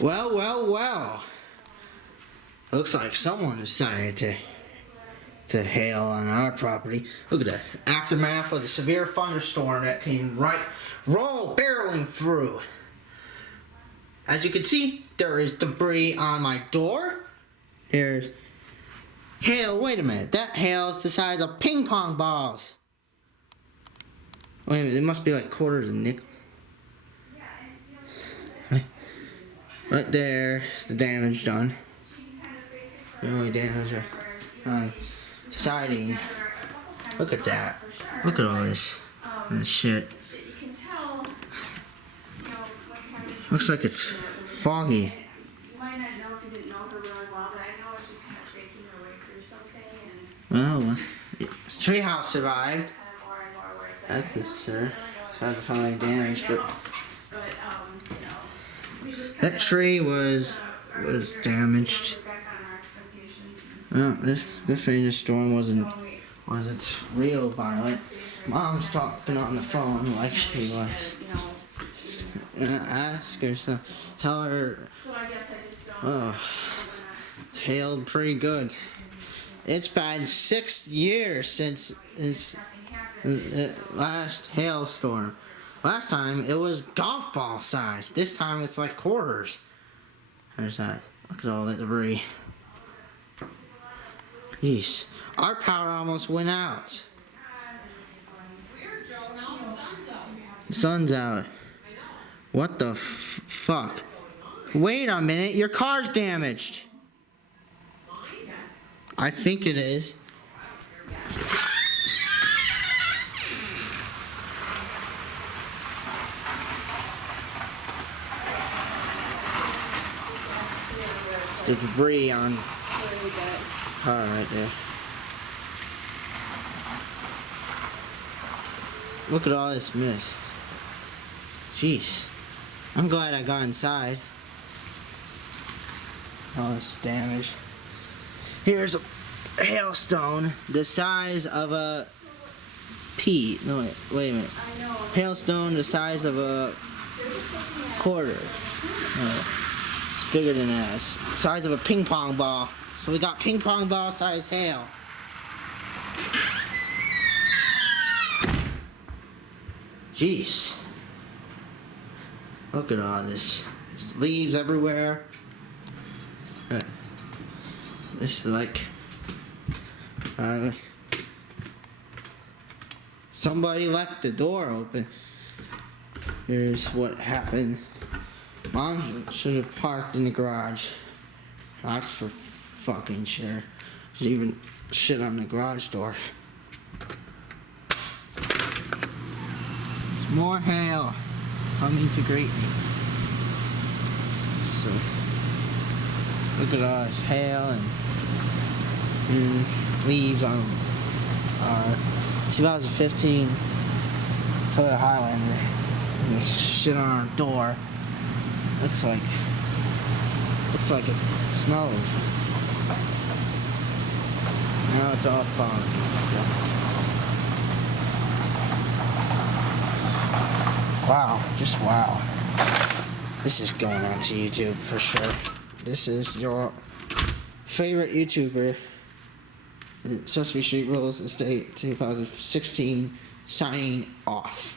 Well, well, well. Looks like someone decided to hail on our property. Look at the aftermath of the severe thunderstorm that came barreling through. As you can see, there is debris on my door. There's hail. Wait a minute. That hail is the size of ping pong balls. Wait a minute. It must be like quarters and nickels. Right there is the damage done. The only damage on siding. Look at that. Look at all this shit. Looks like it's foggy. You might not know if you didn't know her really well, but I know she's kind of faking her way through something. Well, treehouse survived. That's for sure. Sad to find any damage, but that tree was damaged. Well, this good thing this storm wasn't real violent. Mom's talking on the phone like she was. Ask her, so tell her. Oh, it's hailed pretty good. It's been 6 years since the last hailstorm. Last time it was golf ball size. This time it's like quarters. There's that. Look at all that debris. Jeez, our power almost went out. The sun's out. What the fuck? Wait a minute, your car's damaged. I think it is. It's the debris on the car right there. Look at all this mist. Jeez. I'm glad I got inside. All this damage. Here's a hailstone the size of a pea. No, wait a minute. Hailstone the size of a quarter. It's bigger than that. It's the size of a ping pong ball. So we got ping pong ball size hail. Jeez. Look at all this. There's leaves everywhere. This is like somebody left the door open. Here's what happened. Mom should have parked in the garage. That's for fucking sure. There's even shit on the garage door. It's more hail coming to greet me. So look at all this hail and leaves on our 2015 Toyota Highlander. And there's shit on our door. Looks like it snowed. Now it's all fog and stuff. Wow, just wow. This is going on to YouTube for sure. This is your favorite YouTuber, Sesame Street Rules Estate 2016, signing off.